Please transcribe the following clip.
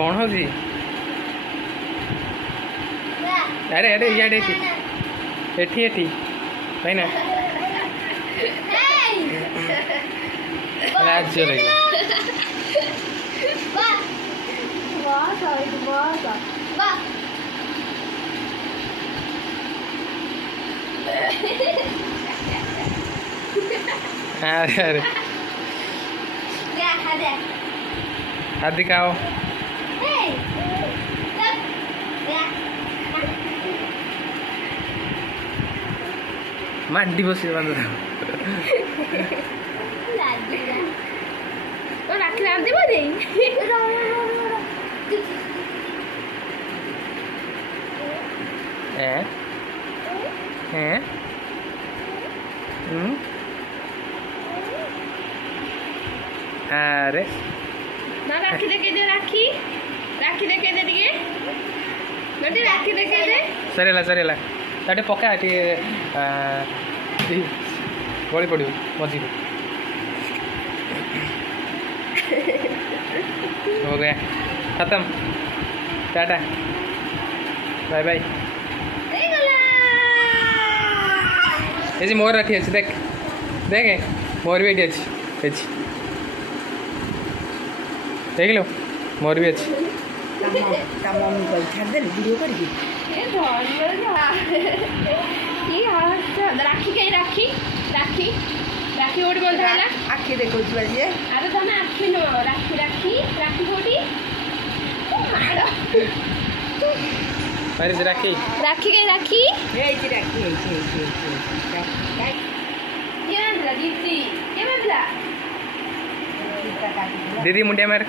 कौन हो जी अरे अरे इे एठी एठी भाई ना राज्य लगे अरे अरे हाथ दिखाओ माडी बस बांध राखी रांधे बोले हैं हैं अरे ना राखी देके दे राखी राखी देके दे दिए बेटी राखी देके दे सरेला सरेला ताटे पका टी गली पड़ मझी हो गया खत्म टाटा बाय बाय ये मोर रखी अच्छी देख देखे मोर भी अच्छी देख लो मोर भी अच्छी राखी कहीं राखी राखी राखी ओटी बोलते हैं आखि देखो जे अरे तने आखि नो राखी राखी राखी ओटी मारो अरे से राखी राखी कहीं राखी ए जी राखी ये ना दीदी ये मतलब दीदी मुंडिया मार